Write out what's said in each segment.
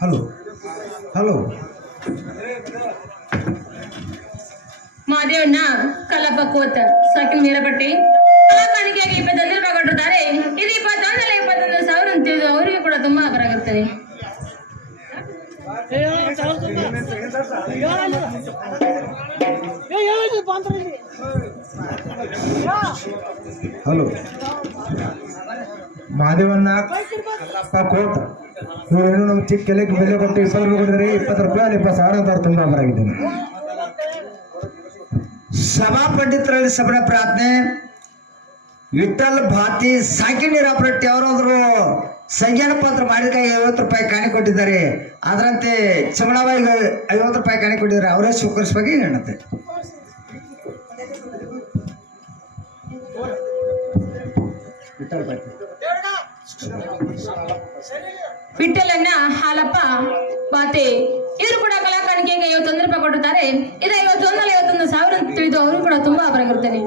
Hello hello Madevanna Kallappa ಕೋತ ಸಾಕಿನ ಮೇಲಪಟ್ಟಿ ಕೋಟ. ಇವರು ನಮ್ಮ ಚಿಕ್ಕ ಕೆಲೆಗೆ ಬೆಲೆ ಕೊಟ್ಟು ಇಪ್ಪತ್ತು ರೂಪಾಯಿ ಕೊಟ್ಟಿದ್ರೆ ಇಪ್ಪತ್ತು ರೂಪಾಯಿ, ಅಲ್ಲಿ ಇಪ್ಪತ್ತು ಸಾವಿರ ಅಂತ ತುಂಬ ಬರಾಗಿದ್ದೇನೆ ಸಭಾ ಪಂಡಿತರಲ್ಲಿ ಸಭೆ ಪ್ರಾರ್ಥನೆ. ವಿಠಲ್ ಭಾತಿ ಸಾಕಿ ನೀರಾಪರಟ್ಟಿ ಅವರಾದ್ರು ಸಂಜ್ಞಾನ ಪತ್ರ ಮಾಡಿದ ಐವತ್ತು ರೂಪಾಯಿ ಕಾಣಿ ಕೊಟ್ಟಿದ್ದಾರೆ. ಅದರಂತೆ ಚಮಣಾಬಾಯಿಗೆ ಐವತ್ತು ರೂಪಾಯಿ ಕಾಣಿ ಕೊಟ್ಟಿದ್ದಾರೆ. ಅವರೇ ಸ್ವೀಕರಿಸುವಾಗಿ ಹೇಳುತ್ತೆ? ವಿಠಲ್ ಭಾತಿ ವಿಠಲನ್ನ ಹಾಲಪ್ಪ ಪಾತೆ ಇವರು ಕೂಡ ಕಲಾಕಾಣಿಕೆಗೆ ಐವತ್ತೊಂದು ರೂಪಾಯಿ ಕೊಟ್ಟಿರ್ತಾರೆ. ಇದು ಐವತ್ತೊಂದಲ್ಲ ಐವತ್ತೊಂದು ಸಾವಿರ ತಿಳಿದು ಅವರು ಕೂಡ ತುಂಬಾ ಅಪರಾಗಿರ್ತಾರೆ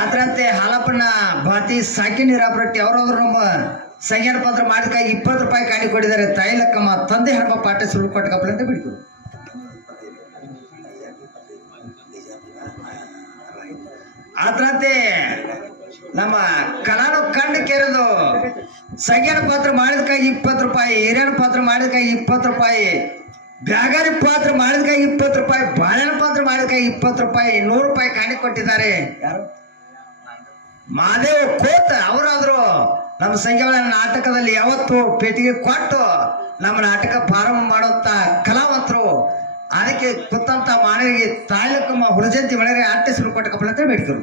ಅದರಂತೆ ಹಾಲಪ್ಪನ ಭಾತಿ ಸಾಕಿ ನೀರಾಪರಟ್ಟಿ ಅವರಾದ್ರು ನಮ್ಮ ಸಂಜ್ಞಾನ ಪತ್ರ ಮಾಡಿದಕ್ಕಾಗಿ ಇಪ್ಪತ್ತು ರೂಪಾಯಿ ಕಾಣಿ ಕೊಟ್ಟಿದ್ದಾರೆ. ತಾಯಿಲಕ್ಕಮ್ಮ ತಂದೆ ಹಬ್ಬ ಪಾಠ ಸುಳ್ಳು ಕೊಟ್ಟಕಪ್ಪಳ ಅಂತ ಬಿಡ್ತು ಅದರಂತೆ ನಮ್ಮ ಕಲಾನು ಕಂಡು ಕೆರೆದು ಸಂಜ್ಞಾನ ಪಾತ್ರ ಮಾಡಿದಕ್ಕಾಗಿ ಇಪ್ಪತ್ತು ರೂಪಾಯಿ ಹಿರಿಯನ ಪಾತ್ರ ಮಾಡಿದಕ್ಕಾಗಿ ಇಪ್ಪತ್ತು ರೂಪಾಯಿ ಬ್ಯಾಗಾರಿ ಪಾತ್ರ ಮಾಡಿದಕ್ಕಾಗಿ ಇಪ್ಪತ್ತು ರೂಪಾಯಿ, ಬಾಳೆನ ಪಾತ್ರ ಮಾಡಿದಕ್ಕಾಗಿ ಇಪ್ಪತ್ತು ರೂಪಾಯಿ ನೂರು ರೂಪಾಯಿ ಕಾಣಿ ಕೊಟ್ಟಿದ್ದಾರೆ. ಯಾರು? ಕೋತ ಅವರಾದ್ರು. ನಮ್ಮ ಸಂಖ್ಯೆಗಳ ನಾಟಕದಲ್ಲಿ ಯಾವತ್ತು ಪೇಟಿಗೆ ಕೊಟ್ಟು ನಮ್ಮ ನಾಟಕ ಪ್ರಾರಂಭ ಮಾಡುವಂತ ಕಲಾವಂತರು. ಅದಕ್ಕೆ ಕುತ್ತಂತ ಮಾನವಿಗೆ ತಾಯಿಲಕ್ಕಮ್ಮ ಹುಳಜಂತಿ ಒಳಗೆ ಆರ್ಟಿಸ್ಟ್ ಕೊಟ್ಟ ಕಪ್ಪಳ ಅಂತ ಬೇಡಿಕರು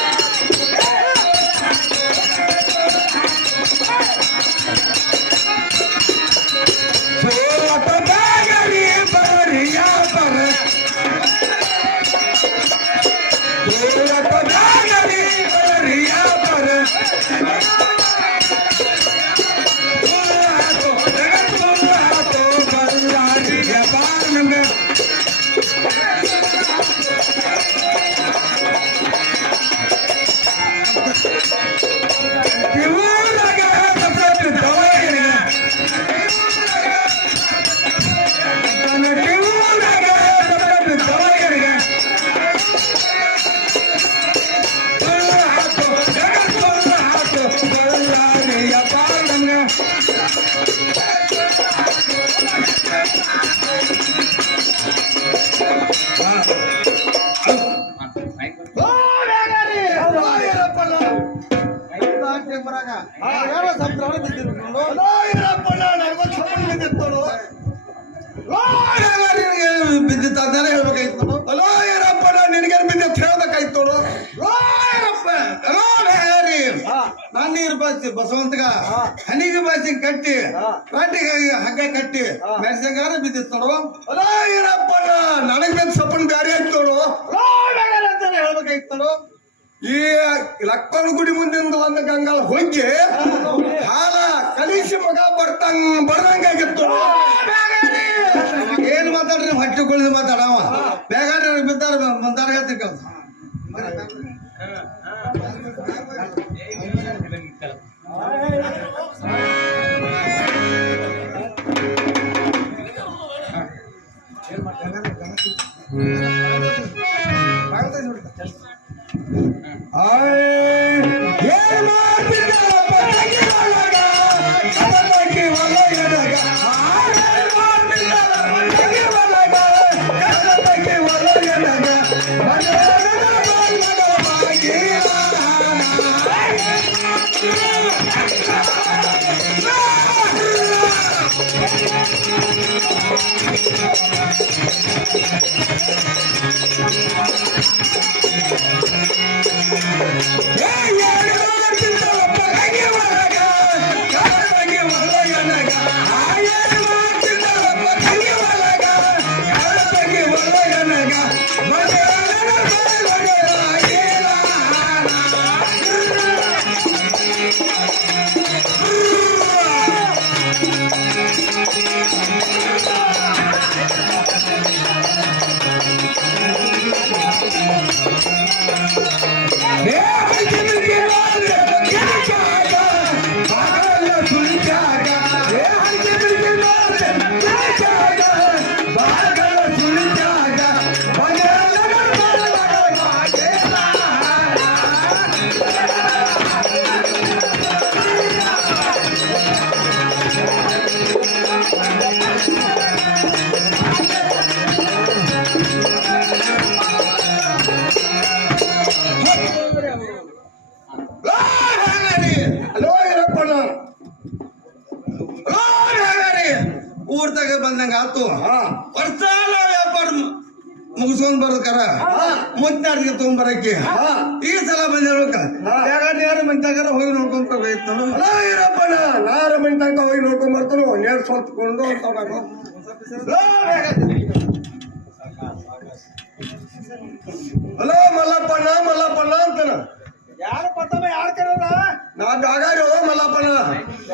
ಬಿದ್ದಿದ್ದಾನೆ ಹೇಳ್ಬೇಕಾಯ್ತು ನೋಡು ಅಲೋ ಏನಪ್ಪ ನಿನಗೆ ಬಿದ್ದ ಹೇಳ್ಬೇಕಾಯ್ತು ನೋಡು ಲೋ ಏನಪ್ಪ ಅಲೋ ಹ್ಯಾರಿ ನಾನು ನೀರು ಬಾಚಿ ಬಸವಂತಗ ಹನಿಗೆ ಬಾಚಿ ಕಟ್ಟಿ ರಾಟಿಗೆ ಹಗ್ಗ ಕಟ್ಟಿ ಮೆಣಸಿನಗಾರ ಬಿದ್ದಿತ್ತು ನೋಡು ಅಲೋ ಏನಪ್ಪ ನನಗೆ ಬಂದು ಸಪ್ಪನ್ ಬ್ಯಾರೆ ಆಯ್ತು ನೋಡು ಲೋ ಬೇಗಾರ ಅಂತಾನೆ ಹೇಳ್ಬೇಕಾಯ್ತು ನೋಡು ಈ ಲಕ್ಷ್ಮಣ ಗುಡಿ ಮುಂದಿಂದ ಒಂದು ಗಂಗಾಳ ಹೊಂಗಿ ಹಾಲ ಕಲಿಸಿ ಮಗ ಬರ್ತಂಗ್ ಬಡ್ದಂಗಾಗಿತ್ತು ಏನ್ ಮಾತಾಡ್ರಿ? ಹೊಟ್ಟೆ ಕುಳಿದು ಮಾತಾಡವ. ಬೇಗ ಬಿದ್ದಾರ ಬಂದಾರ ಹಲೋ ಮಲ್ಲಪ್ಪಣ್ಣ ಮಲ್ಲಪ್ಪಣ್ಣ ಅಂತಾನ. ಯಾರು ಪತ್ತಮ್ಮ ಯಾರು ಕರೋದ ನಾ ಬ್ಯಾಗಾರಿ ಹೋ ಮಲ್ಲಪ್ಪಣ್ಣ.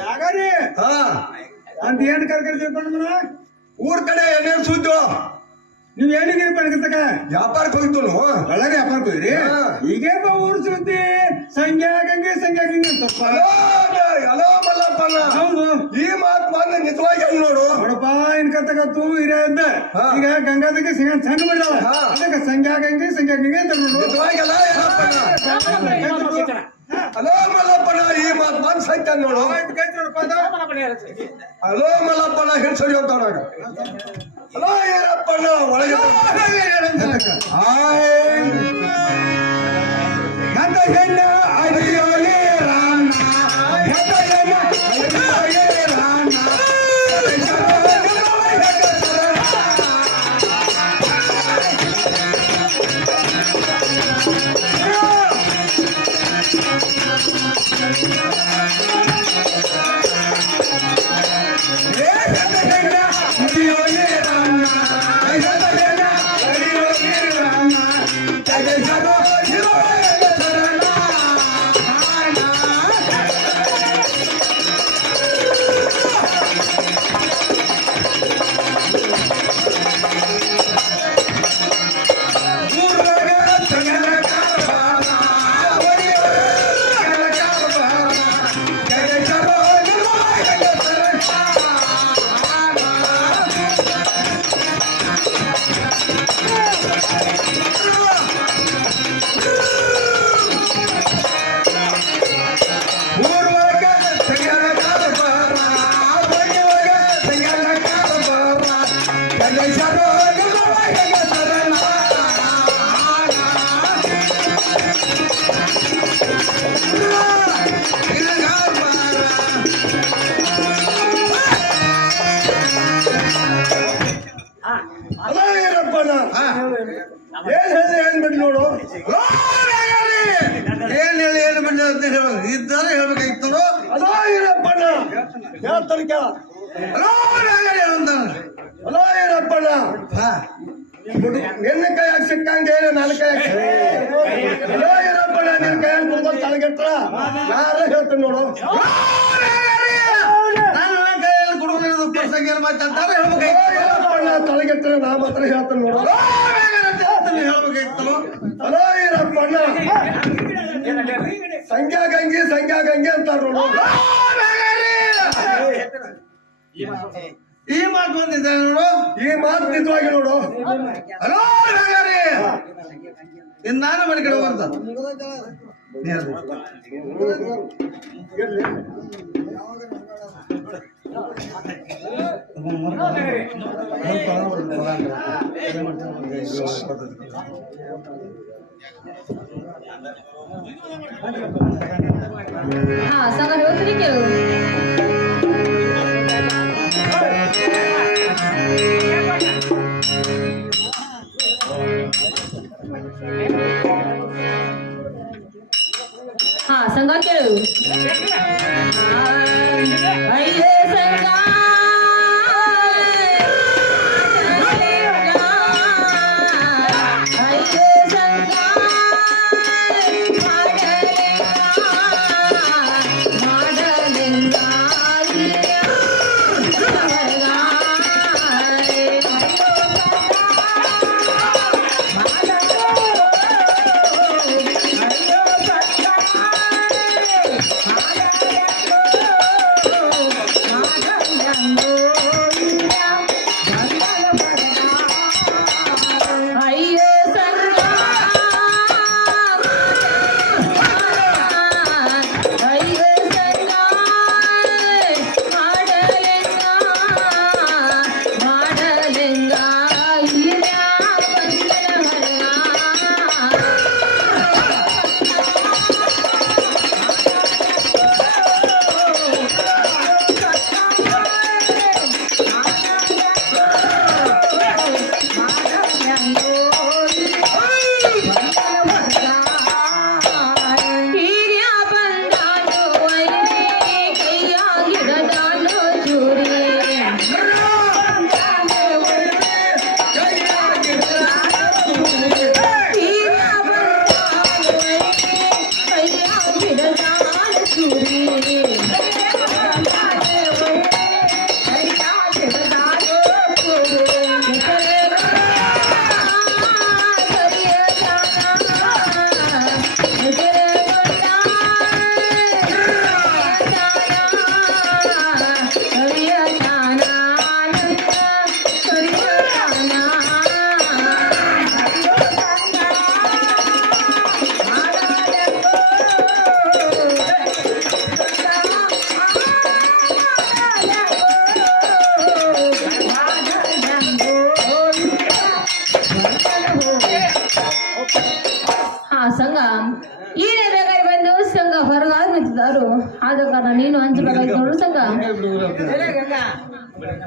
ಯಾಗಾರಿ ಹಾ. ಅಂತ ಏನ್ ಕರ್ಕರ್ತಿರ್ಕೊಂಡ್ ಊರ್ ಕಡೆ ಏನೇನ್ ಸುದ್ದು. ನೀವ್ ಏನಿಗೆ ಬೆಳಗತಕ ವ್ಯಾಪಾರಕ್ಕೆ ಹೋಯ್ತು ಒಳಗೆ ವ್ಯಾಪಾರಕ್ಕೆ ಹೋಗ್ರಿ ಹಾ. ಊರು ಸುದ್ದಿ ಸಂಖ್ಯೆ ಆಗಂಗೆ ಸಂಖ್ಯೆ ಆಗಂಗೆ ಅಂತಪ್ಪ. ಹಲೋ ಮಲ್ಲಪ್ಪಣ್ಣ ಹೌದು. ಈ ಮಾತು ಬಂದ ನಿಜವಾಗಿ ಹೆಂಗ್ ನೋಡು. ನೋಡಪ್ಪ ಇನ್ ಕತ್ತಕತ್ತು ಹಿರಿಯ ಇದ್ದ. ಹಾ. ಈಗ ಗಂಗಾದಕ್ಕೆ ಸಿಂಗ ಸಣ್ಣ ಬಿಡಲ್ಲ. ಅದಕ್ಕೆ ಸಂಖ್ಯೆ ಆಗಂಗೆ ಸಂಖ್ಯೆ ಆಗಂಗೆ ಅಂತ ನೋಡು. ನಿಜವಾಗಲ್ಲ ಏನಪ್ಪಣ್ಣ ಹಲೋ ಮಲ್ಲಪ್ಪಣ್ಣ ಈ ಮಾತು ಬಂದ್ ಸತ್ಯ ನೋಡು ಹಲೋ ಮಲ್ಲಪ್ಪಣ್ಣ ಹೆಣ್ಸಡಿ ಅಂತ ಹಲೋ ಏನಪ್ಪಣ್ಣ ಒಳಗೆ ಹಾಯ್ ಎಂತ ಹೆಣ್ಣ ಅಡಿಯೋಲೆ ಅಲ್ಲ ಏನ್ ಹೇಳಿ ಏನ್ ಬಿಟ್ಟು ನೋಡು. ಏನ್ ಹೇಳಿ ಏನ್ ಬಂದ ಅಂತ ಹೇಳೋದು ಇದ್ದಾರೆ ಹೇಳ್ಬೇಕಾಗಿತ್ತು ನೋಡು. ಅಲೋ ಏನಪ್ಪಣ್ಣ ಹೇಳ್ತಾನೆ ಅಲೋ ನಾಗರಿ ಅಂತಾನೆ. ಅಲ್ಲ ಏನಪ್ಪಣ್ಣ ಹಾ. ಕೈ ಹಾಕಿ ಸಿಕ್ಕಂಗೆ ಹೇಳಿ ನನ್ನ ಕೈಯಾಗ ಅಲೋ ಏನಪ್ಪಣ್ಣ ನಿನ್ನ ಕೈಯಾಗ ಮುರ್ಕೊಂಡು ತಲೆಗೆಟ್ರ ಯಾರ ಹೇಳ್ತೀನಿ ನೋಡು. ನನ್ನ ಕುಡುಗನಿರೋದು ಪ್ರಸಂಗ ಏನು ಮಾತಾಡ್ತಾರೆ? ಅಲೋ ತಲೆಗೆಟ್ರ ನಾ ಮಾತ್ರ ಹೇಳ್ತೀನಿ ನೋಡು. ಹಲೋ ನಾಗರಿ ಅಂತ ಹೇಳ್ತಾನೆ, ಹೇಳ್ಬೇಕಾಗಿತ್ತು ಅಲೋ ಏನಪ್ಪಣ್ಣ ಸಂಖ್ಯಾ ಗಂಗೆ ಸಂಖ್ಯಾ ಗಂಗೆ ಅಂತಾರ ನೋಡು. ಈ ಮಾತು ಬಂದಿದೆ ನೋಡು. ಈ ಮಾತು ನಿಜವಾಗಿ ನೋಡು. ಹಲೋ ನಾಗರಿ ಇನ್ ನಾನು ಮನೆ ಕಡೆ ಬರ್ತ ಹಾ सांगा ಹೇಳ್ತೀನಿ ಕೇಳು ಹಾ ಸಂಘ ಕೇಳು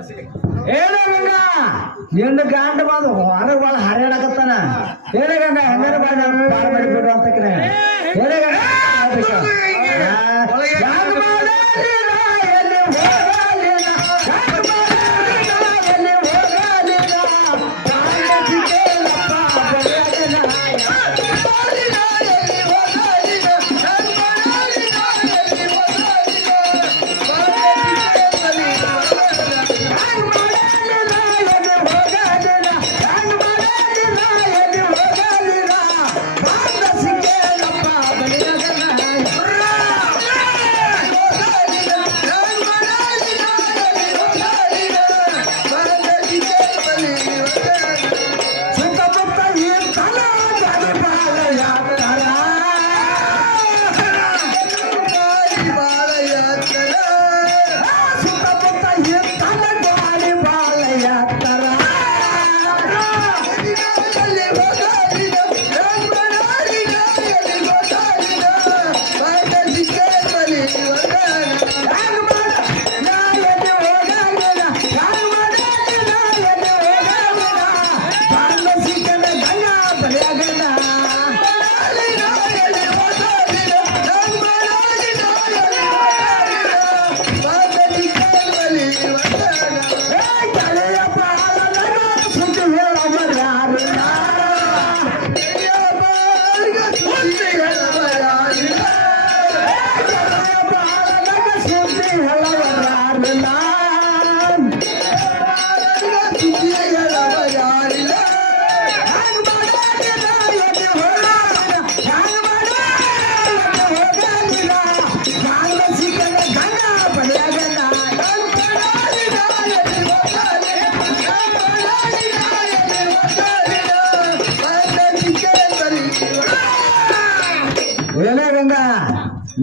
ಗಂಗ ನಿನ್ನ ಗಾಂಡ ಬಂದು ಹೊರಗೆ ಬಾಳ ಹರಿಯಾಡಕತ್ತಾನ. ಏನ ಗಂಗ ಹೆಂಗಾರ ಬಾಳ ಮಾಡಿಬಿಡು ಅಂತ ಏನ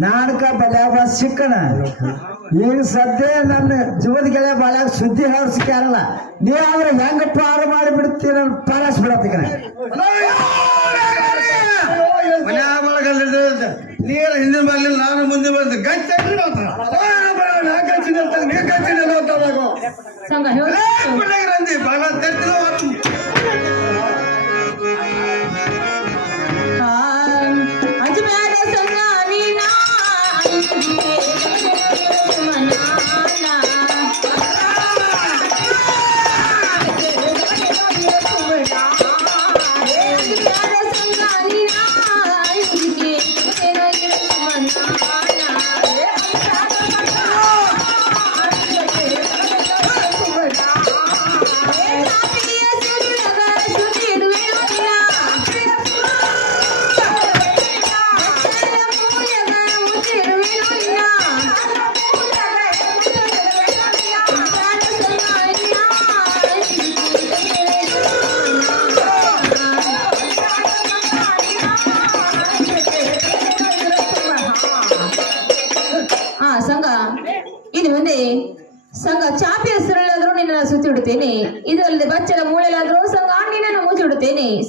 ನಾಡಕ ಬಲ್ಯಾಗ ಸಿಕ್ಕಣ. ಈಗ ಸದ್ಯ ನನ್ನ ಜೀವದ ಗೆಳೆಯ ಬಾಳ್ಯಾಗ ಸುದ್ದಿ ಹೇಳಿ ಸಿಕ್ಕಾರಲ್ಲ ನೀ ಅವ್ರ ಹೆಂಗ ಪಾರು ಮಾಡಿ ಬಿಡ್ತೀರ ಪಾರಾಸ್ ಬಿಡತ್ತಿಕಣ ನೀರ ಹಿಂದಿನ ಬರ್ಲಿಲ್ಲ ನಾನು ಮುಂದೆ ಬಂದು ಗಚ್ಚ ಸಂಘ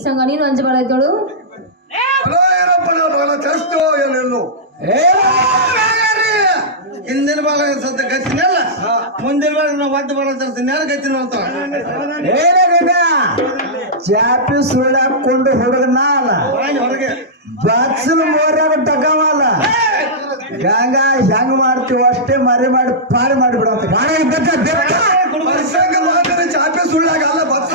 ನಾ ನೀನು ಅಂಜು ಏನೆಲ್ಲೋ? ಹಿಂದಿನ ಬಾಲ ಸತ್ತ ಗತ್ತಿನಲ್ಲ ಮುಂದಿನ ಬಾಲ ನಾವು ಒದ್ದು ಬಾಲ ತರ್ತೀನಿ ಯಾರು ಗಂಗ ಚಾಪಿ ಸುಳ್ಳಾಕೊಂಡು ಹುಡುಗನ ಅಲ್ಲ ಹೊರಗೆ. ಬಚ್ಚಲು ಮೋರ್ಯಾಗ ತಗವಲ್ಲ ಗಂಗಾ ಹೆಂಗ್ ಮಾಡ್ತೀವಿ ಅಷ್ಟೇ ಮರಿ ಮಾಡಿ ಪಾರಿ ಮಾಡಿಬಿಡಂತ ಗಾಣ ಚಾಪೆ ಸುಳ್ಳಾಗಲ್ಲ ಬಸ್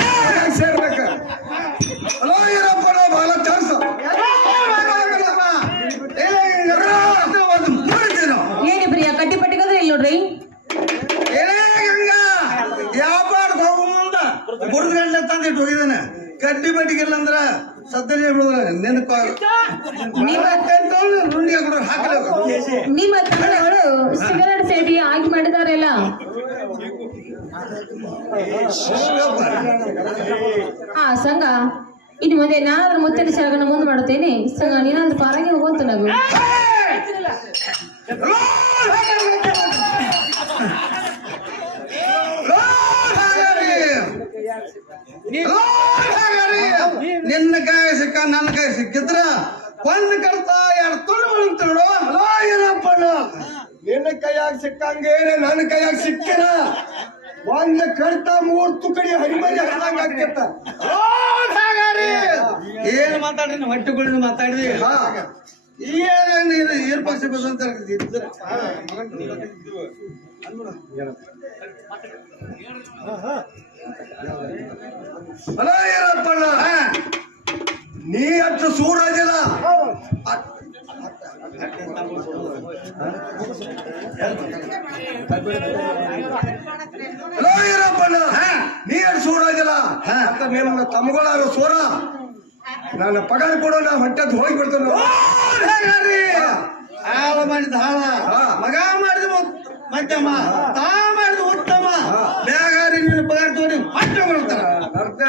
ಕೂಡ ಹಾಕಲೇಬೇಕು ನಿಮ್ಮ ತಂದೆಗಳು ಸಿಗರೇಟ್ ಸೇಡಿ ಆಗಿ ಮಾಡಿದಾರೆಲ್ಲ. ಆ ಸಂಘ ಇನ್ನು ಮುಂದೆ ನಾನು ಮುತ್ತಿನ ಶಾಗನ ಮುಂದೆ ಮಾಡುತ್ತೇನೆ. ಸಂಘ ನೀನಾದ್ರೂ ಪಾರಾಗಿ ಹೋಗುವಂತ ನಾವು ನಿನ್ನ ಕೈ ಸಿಕ್ಕಿದ್ರ ಒಂದ್ ಕಡ್ತಾ ಎರಡು ತುಂಡು ಬೀಳ್ತು ಹಲೋ ಅಲೋ ಏನಪ್ಪಣ್ಣ ನಿನ್ನ ಕೈಯಾಗ ಸಿಕ್ಕಂಗೇನೆ ನನ್ನ ಕೈಯಾಗ ಸಿಕ್ಕಿನ? ಒಂದ್ ಕಡ್ತ ಮೂರ್ ತುಕಡಿ ಹರಿಮರಿ ಹರಿದಂಗ ಆಗ್ತಿತ್ತ. ಏನ್ ಮಾತಾಡ್ರಿ ಹೊಟ್ಟೆಗಳಿಂದ ಮಾತಾಡ್ರಿ. ಹಾ. ಏನ್ ಇದು ಈರ್ ಪಕ್ಷ ಬಸವಂತ ಅಲೋ ಏನಪ್ಪಣ್ಣ ನೀ ಅಷ್ಟು ಸೂರಜಲ್ಲ ಅಲೋ ಏನಪ್ಪಣ್ಣ ನೀ ಅಷ್ಟು ಸೂರಜಲ್ಲ ಅಂತ ನಿಮ್ಮ ತಮ್ಮಗಳಾಗ ಸೂರ ನನ್ನ ಪಗಾರ ಕೊಡೋ ನಾ ಹೊಟ್ಟೆದ್ ಹೋಗಿ ಬಿಡ್ತೇನೆ ಹಾಳ ಮಾಡಿದ ಹಾಳ ಹಾ. ಮಗ ಮಾಡಿದ ಮತ್- ಮಧ್ಯಮ ತಾ ಮಾಡಿದ ಉತ್ತಮ ಬೇಗಾರಿ ನಿನ್ನ ಪಗಾರ ತೋಡಿ ಮತ್ತೆ ಬರ್ತಾರ ಅರ್ಥ